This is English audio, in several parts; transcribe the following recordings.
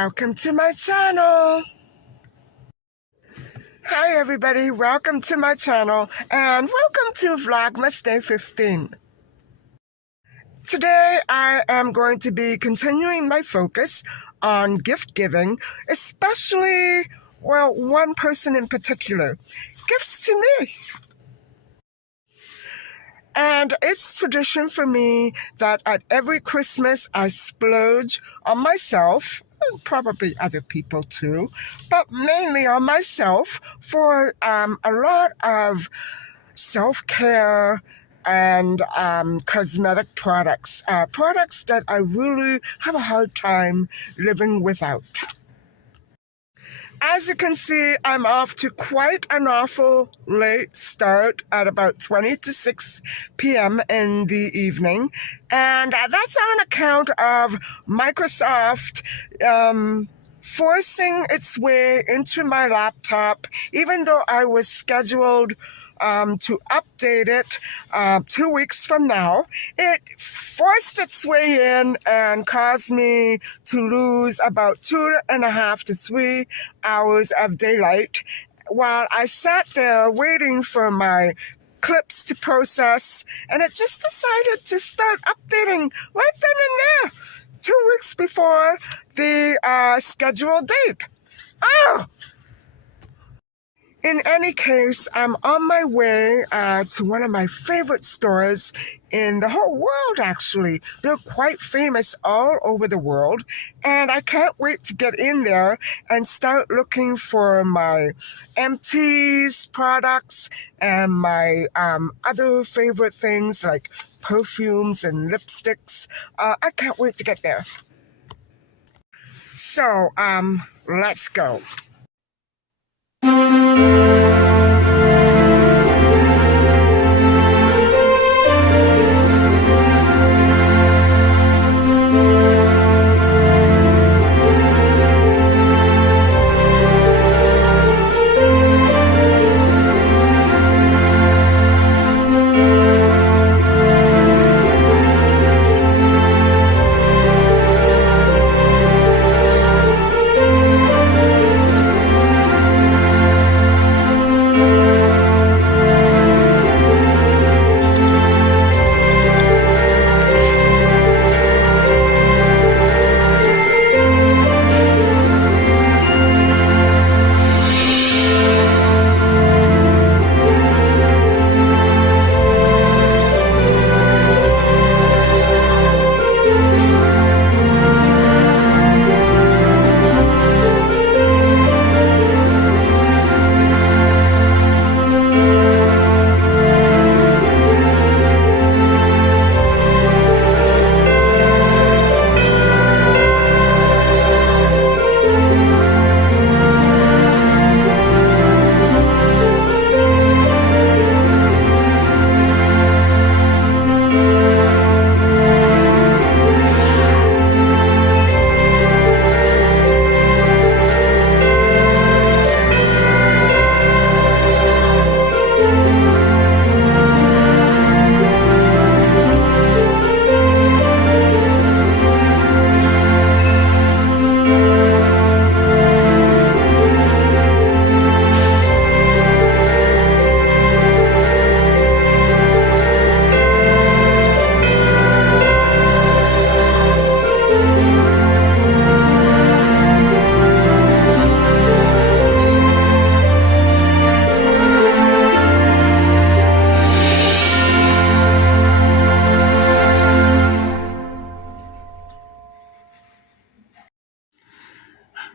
Welcome to my channel. Hi everybody, welcome to my channel and welcome to Vlogmas Day 15. Today I am going to be continuing my focus on gift giving, especially, well, one person in particular, gifts to me. And it's tradition for me that at every Christmas I splurge on myself, and probably other people too, but mainly on myself for a lot of self-care and cosmetic products, products that I really have a hard time living without. As you can see, I'm off to quite an awful late start at about 20 to 6 p.m. in the evening. And that's on account of Microsoft forcing its way into my laptop, even though I was scheduled to update it 2 weeks from now. It forced its way in and caused me to lose about 2.5 to 3 hours of daylight while I sat there waiting for my clips to process, and it just decided to start updating right then and there, 2 weeks before the scheduled date. Oh! In any case, I'm on my way to one of my favorite stores in the whole world, actually. They're quite famous all over the world, and I can't wait to get in there and start looking for my MT's products and my other favorite things like perfumes and lipsticks. I can't wait to get there. So, let's go.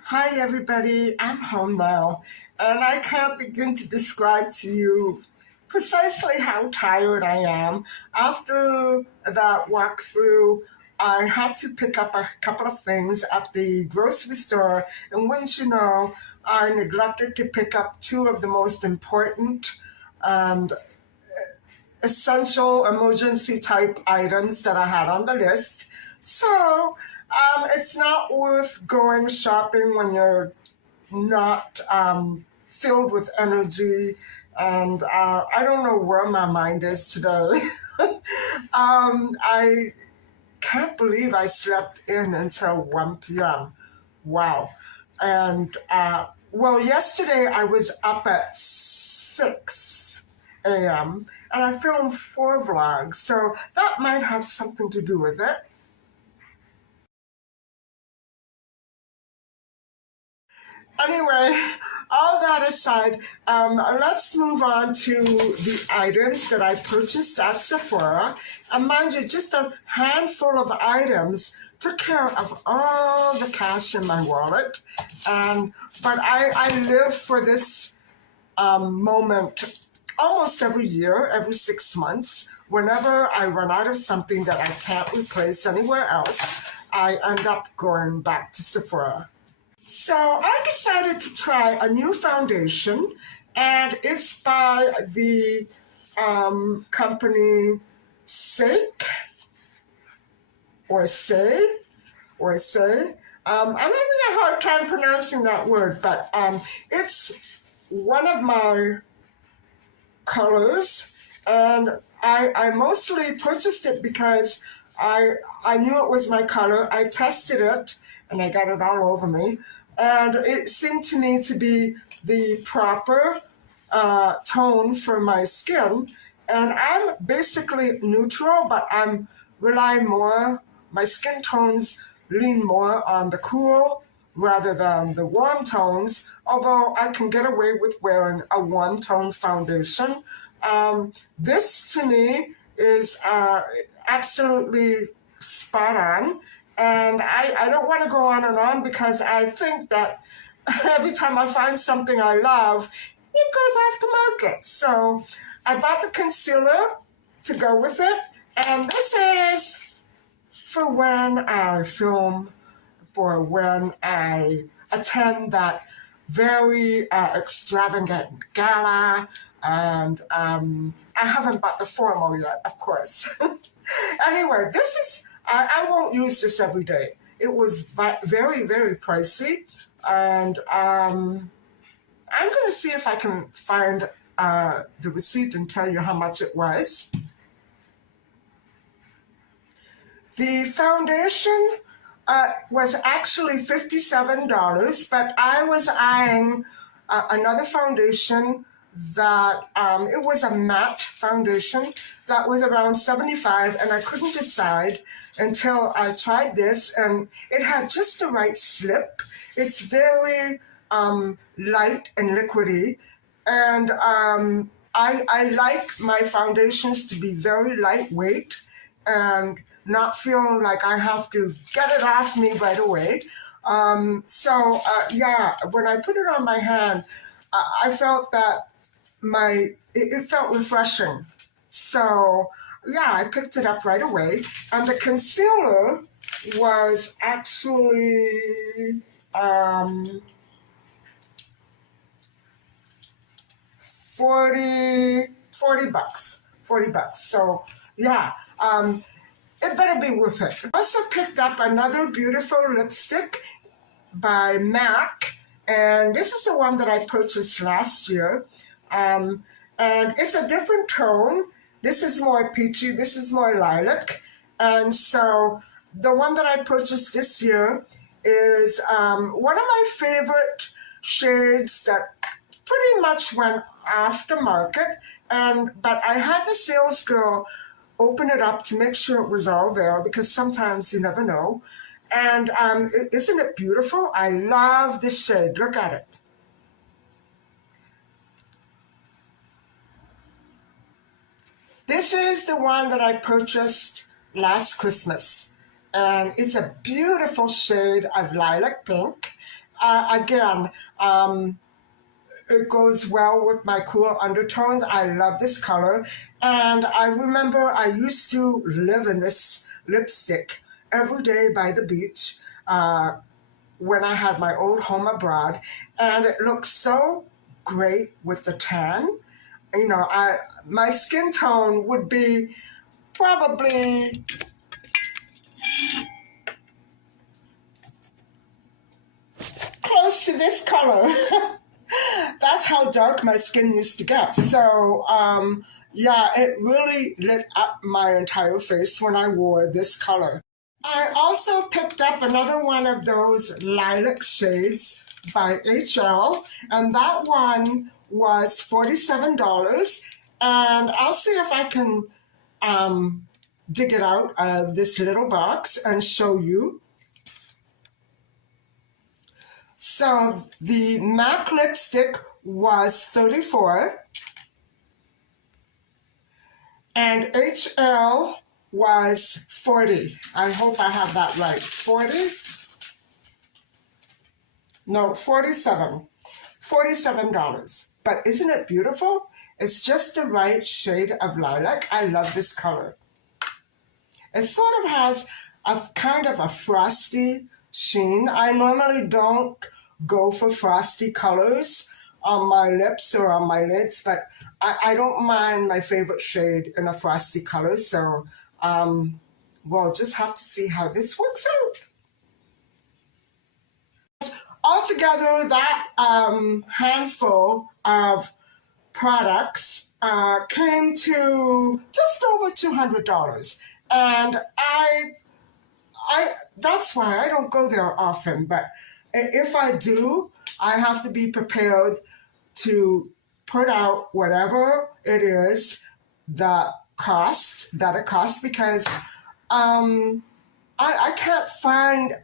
Hi everybody, I'm home now, and I can't begin to describe to you precisely how tired I am. After that walkthrough, I had to pick up a couple of things at the grocery store, and wouldn't you know, I neglected to pick up two of the most important and essential emergency type items that I had on the list. So it's not worth going shopping when you're not filled with energy, and I don't know where my mind is today. I can't believe I slept in until 1 p.m. Wow. And well, yesterday I was up at 6 a.m. and I filmed 4 vlogs, so that might have something to do with it. Anyway, all that aside, let's move on to the items that I purchased at Sephora. And mind you, just a handful of items took care of all the cash in my wallet. But I live for this moment almost every year, every 6 months. Whenever I run out of something that I can't replace anywhere else, I end up going back to Sephora. So I decided to try a new foundation, and it's by the company Sake or Say or Say. I'm having a hard time pronouncing that word, but it's one of my colors, and I mostly purchased it because I knew it was my color. I tested it, and I got it all over me, and it seemed to me to be the proper tone for my skin. And I'm basically neutral, but I'm relying more, my skin tones lean more on the cool rather than the warm tones, although I can get away with wearing a warm tone foundation. This to me is absolutely spot on. And I don't want to go on and on because I think that every time I find something I love, it goes off the market. So I bought the concealer to go with it. And this is for when I film, for when I attend that very extravagant gala. And I haven't bought the formal yet, of course. Anyway, this is, I won't use this every day. It was very, very pricey. And I'm going to see if I can find the receipt and tell you how much it was. The foundation was actually $57, but I was eyeing another foundation that it was a matte foundation that was around $75, and I couldn't decide until I tried this, and it had just the right slip. It's very light and liquidy, and I like my foundations to be very lightweight and not feeling like I have to get it off me right away. Yeah, when I put it on my hand, I felt that it felt refreshing. So yeah, I picked it up right away. And the concealer was actually $40 bucks. So yeah, it better be worth it. I also picked up another beautiful lipstick by MAC, and this is the one that I purchased last year. And it's a different tone. This is more peachy, this is more lilac. And so the one that I purchased this year is one of my favorite shades that pretty much went off the market. But I had the sales girl open it up to make sure it was all there, because sometimes you never know. And isn't it beautiful? I love this shade. Look at it. This is the one that I purchased last Christmas, and it's a beautiful shade of lilac pink. Again, it goes well with my cool undertones. I love this color, and I remember I used to live in this lipstick every day by the beach when I had my old home abroad, and it looks so great with the tan. You know, my skin tone would be probably close to this color. That's how dark my skin used to get. So, yeah, it really lit up my entire face when I wore this color. I also picked up another one of those lilac shades by HL, and that one was $47. And I'll see if I can dig it out of this little box and show you. So the MAC lipstick was $34, and HL was $40. I hope I have that right. 40? No, 47. $47. But isn't it beautiful? It's just the right shade of lilac. I love this color. It sort of has a kind of a frosty sheen. I normally don't go for frosty colors on my lips or on my lids, but I don't mind my favorite shade in a frosty color. So we'll just have to see how this works out. Altogether, that handful of products came to just over $200. And that's why I don't go there often. But if I do, I have to be prepared to put out whatever it is that it costs, because I can't find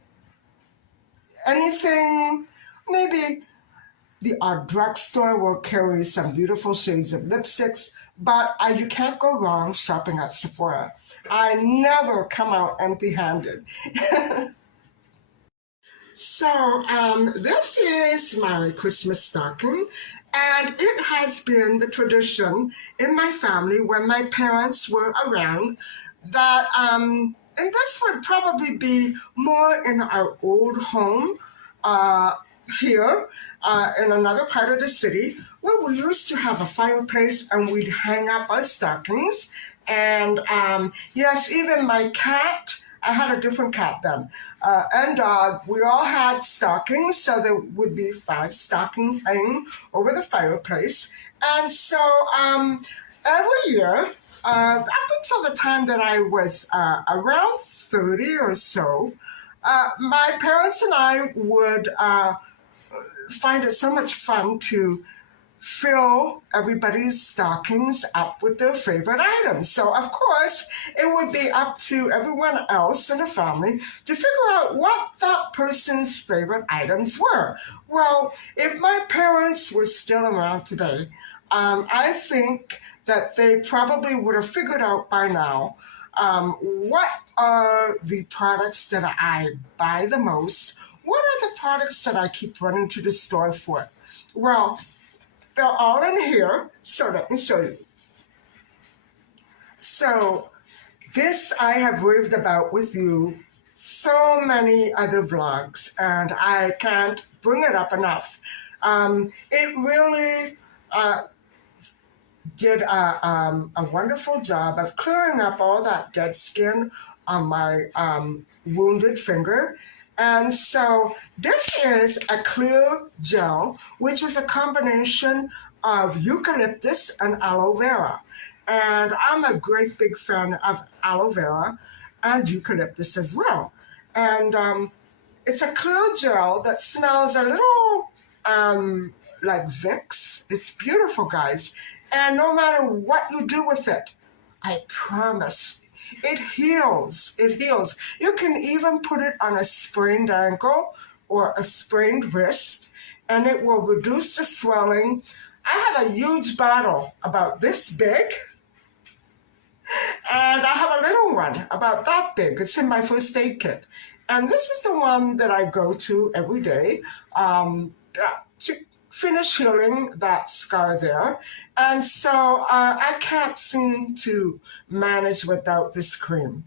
anything. Maybe the odd drugstore will carry some beautiful shades of lipsticks, but you can't go wrong shopping at Sephora. I never come out empty-handed. So this is my Christmas stocking, and it has been the tradition in my family when my parents were around that, and this would probably be more in our old home here in another part of the city, where we used to have a fireplace and we'd hang up our stockings. And yes, even my cat, I had a different cat then, and dog, we all had stockings, so there would be 5 stockings hanging over the fireplace. And so every year, up until the time that I was around 30 or so, my parents and I would find it so much fun to fill everybody's stockings up with their favorite items. So, of course, it would be up to everyone else in the family to figure out what that person's favorite items were. Well, if my parents were still around today, I think that they probably would have figured out by now what are the products that I buy the most. What are the products that I keep running to the store for? Well, they're all in here, so let me show you. So this I have raved about with you so many other vlogs, and I can't bring it up enough. It really did a wonderful job of clearing up all that dead skin on my wounded finger. And so this is a clear gel, which is a combination of eucalyptus and aloe vera. And I'm a great big fan of aloe vera and eucalyptus as well. And it's a clear gel that smells a little like Vicks. It's beautiful, guys. And no matter what you do with it, I promise, it heals. It heals. You can even put it on a sprained ankle or a sprained wrist, and it will reduce the swelling. I have a huge bottle about this big, and I have a little one about that big. It's in my first aid kit. And this is the one that I go to every day to finish healing that scar there. And so I can't seem to manage without this cream.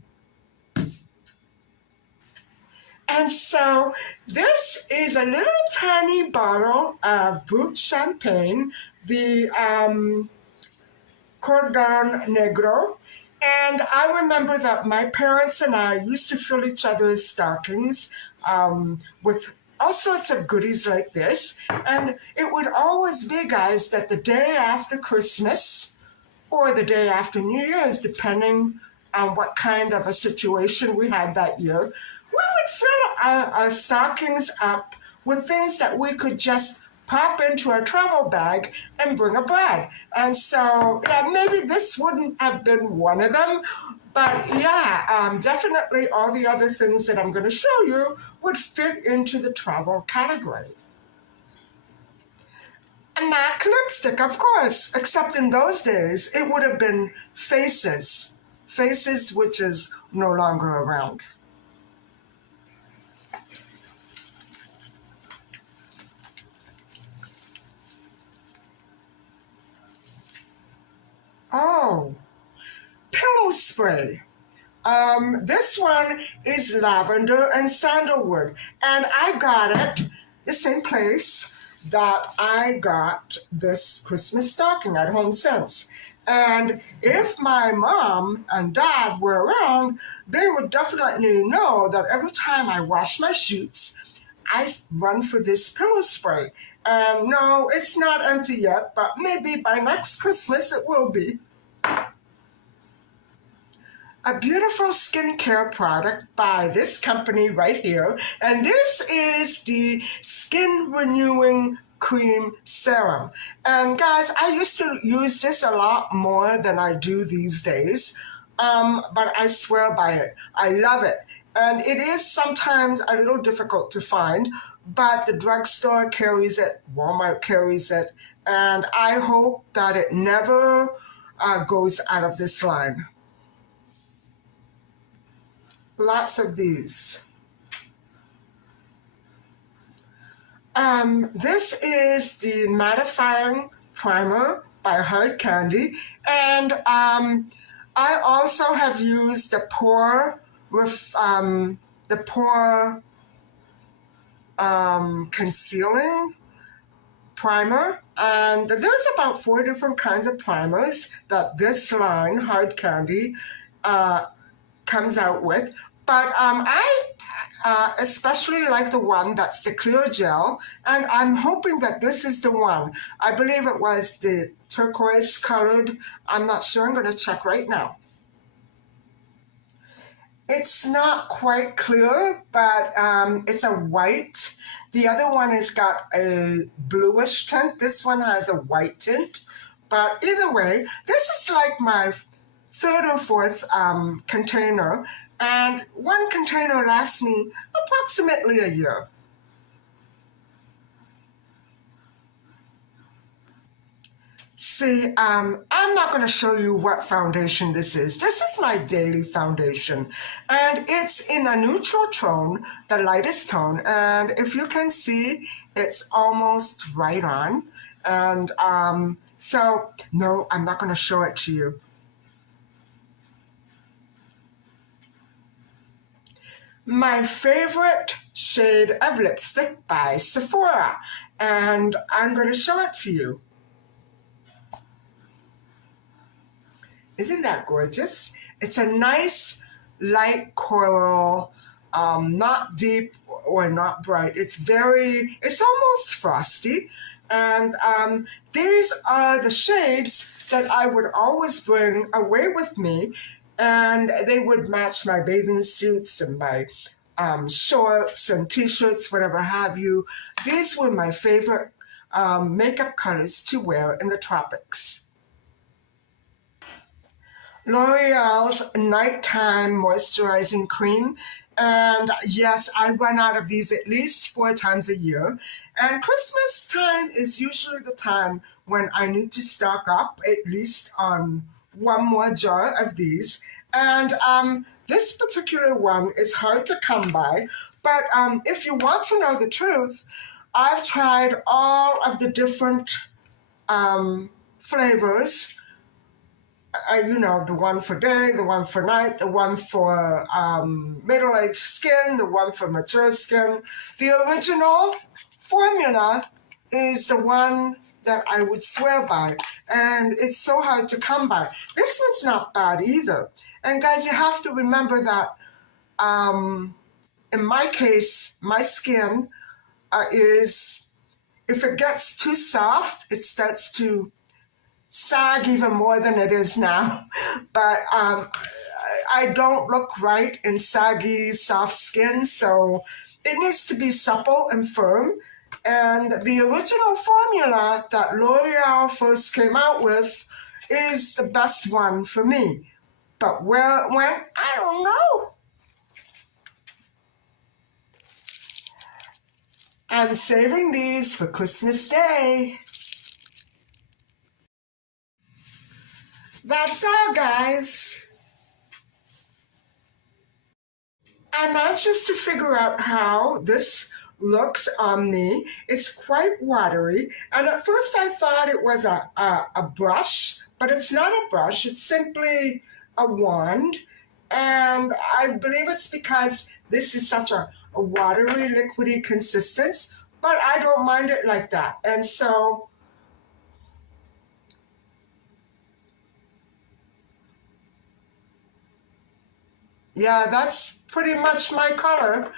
And so this is a little tiny bottle of Brut Champagne, the Cordon Negro. And I remember that my parents and I used to fill each other's stockings with all sorts of goodies like this. And it would always be, guys, that the day after Christmas or the day after New Year's, depending what kind of a situation we had that year, we would fill our stockings up with things that we could just pop into our travel bag and bring abroad. And so, yeah, maybe this wouldn't have been one of them, but yeah, definitely all the other things that I'm going to show you would fit into the travel category. And MAC lipstick, of course, except in those days, it would have been Faces. Faces, which is no longer around. Oh, pillow spray. This one is lavender and sandalwood, and I got it the same place that I got this Christmas stocking at Home Sense. And if my mom and dad were around, they would definitely know that every time I wash my sheets, I run for this pillow spray. And no, it's not empty yet, but maybe by next Christmas it will be. A beautiful skincare product by this company right here. And this is the Skin Renewing Cream Serum. And guys, I used to use this a lot more than I do these days. But I swear by it. I love it. And it is sometimes a little difficult to find, but the drugstore carries it, Walmart carries it, and I hope that it never goes out of this line. Lots of these. This is the mattifying primer by Hard Candy, and I also have used the pore concealing primer, and there's about 4 different kinds of primers that this line, Hard Candy, comes out with, but I especially like the one that's the clear gel, and I'm hoping that this is the one. I believe it was the turquoise colored. I'm not sure. I'm going to check right now. It's not quite clear, but it's a white. The other one has got a bluish tint. This one has a white tint, but either way, this is like my 3rd or 4th container, and one container lasts me approximately a year. See, I'm not going to show you what foundation this is. This is my daily foundation, and it's in a neutral tone, the lightest tone, and if you can see, it's almost right on, and so, no, I'm not going to show it to you. My favorite shade of lipstick by Sephora, and I'm going to show it to you. Isn't that gorgeous? It's a nice light coral, not deep or not bright. It's almost frosty. And these are the shades that I would always bring away with me, and they would match my bathing suits and my shorts and t-shirts, whatever have you. These were my favorite makeup colors to wear in the tropics. L'Oreal's Nighttime Moisturizing Cream. And yes, I run out of these at least 4 times a year. And Christmas time is usually the time when I need to stock up at least on one more jar of these. And this particular one is hard to come by. But if you want to know the truth, I've tried all of the different flavors. You know, the one for day, the one for night, the one for middle-aged skin, the one for mature skin. The original formula is the one that I would swear by, and it's so hard to come by. This one's not bad either. And guys, you have to remember that in my case, my skin is, if it gets too soft, it starts to sag even more than it is now. But I don't look right in saggy, soft skin, so it needs to be supple and firm. And the original formula that L'Oreal first came out with is the best one for me. But where it went, I don't know. I'm saving these for Christmas Day. That's all, guys. I'm anxious to figure out how this looks on me. It's quite watery, and at first I thought it was a brush, but it's not a brush. It's simply a wand, and I believe it's because this is such a watery, liquidy consistence, but I don't mind it like that. And so yeah, that's pretty much my color.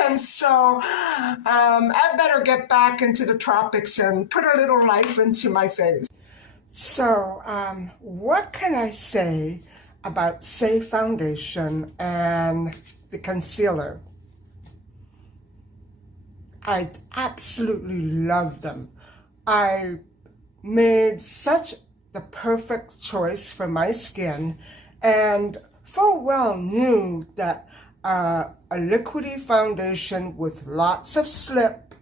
And so I better get back into the tropics and put a little life into my face. So what can I say about Safe Foundation and the concealer? I absolutely love them. I made such the perfect choice for my skin, and full well knew that a liquidy foundation with lots of slip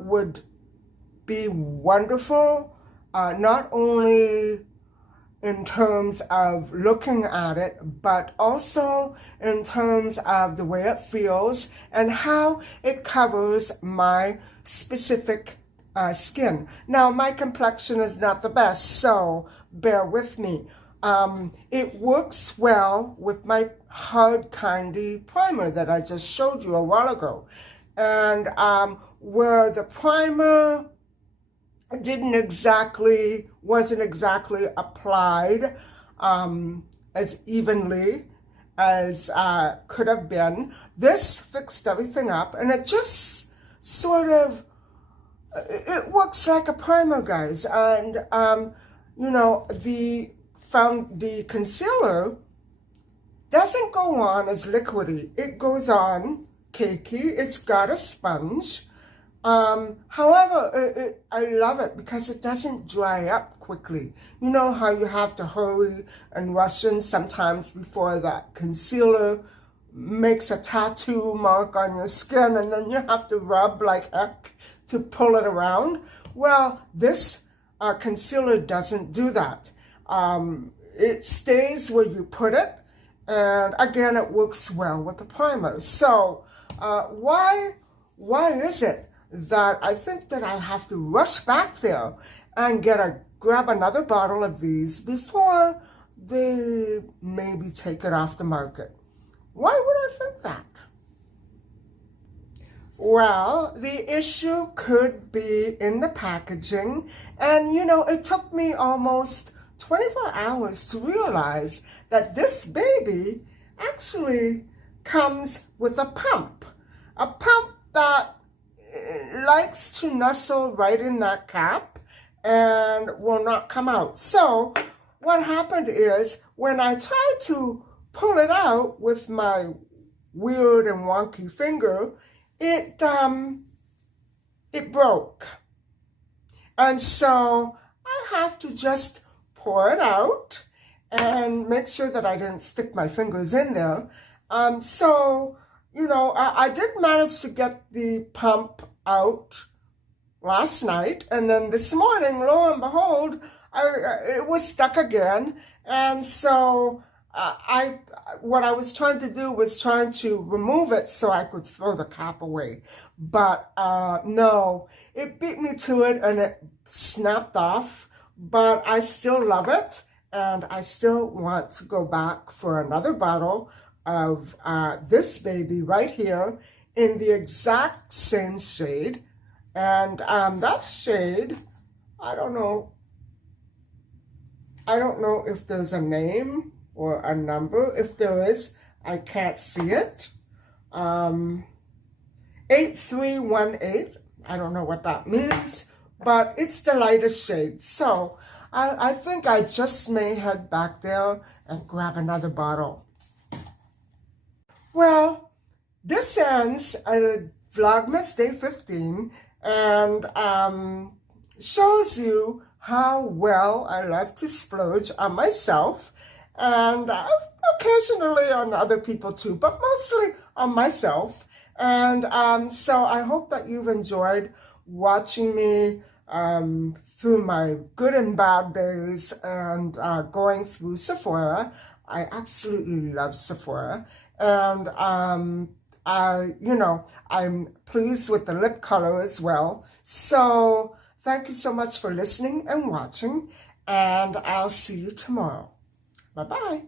would be wonderful, not only in terms of looking at it, but also in terms of the way it feels and how it covers my specific skin. Now, my complexion is not the best, so bear with me. It works well with my Hard Candy primer that I just showed you a while ago. And where the primer wasn't exactly applied as evenly as could have been, this fixed everything up, and it just sort of, it works like a primer, guys. And you know, the concealer doesn't go on as liquidy. It goes on cakey. It's got a sponge. However, I love it because it doesn't dry up quickly. You know how you have to hurry and rush in sometimes before that concealer makes a tattoo mark on your skin, and then you have to rub like heck to pull it around? Well, this concealer doesn't do that. It stays where you put it, and again, it works well with the primer. So why is it that I think that I have to rush back there and grab another bottle of these before they maybe take it off the market? Why would I think that? Well, the issue could be in the packaging, and you know, it took me almost 24 hours to realize that this baby actually comes with a pump that likes to nestle right in that cap and will not come out. So what happened is, when I tried to pull it out with my weird and wonky finger, it broke. And so I have to just pour it out and make sure that I didn't stick my fingers in there. So, you know, I did manage to get the pump out last night, and then this morning, lo and behold, it was stuck again. And so what I was trying to do was trying to remove it so I could throw the cap away. But no, it beat me to it and it snapped off. But I still love it, and I still want to go back for another bottle of this baby right here in the exact same shade. And that shade, I don't know if there's a name or a number. If there is, I can't see it. 8318, I don't know what that means, but it's the lightest shade. So I think I just may head back there and grab another bottle. Well, this ends Vlogmas Day 15 and shows you how well I love to splurge on myself and occasionally on other people too, but mostly on myself. And so I hope that you've enjoyed watching me through my good and bad days and going through Sephora. I absolutely love Sephora. And I'm pleased with the lip color as well. So thank you so much for listening and watching, and I'll see you tomorrow. Bye-bye.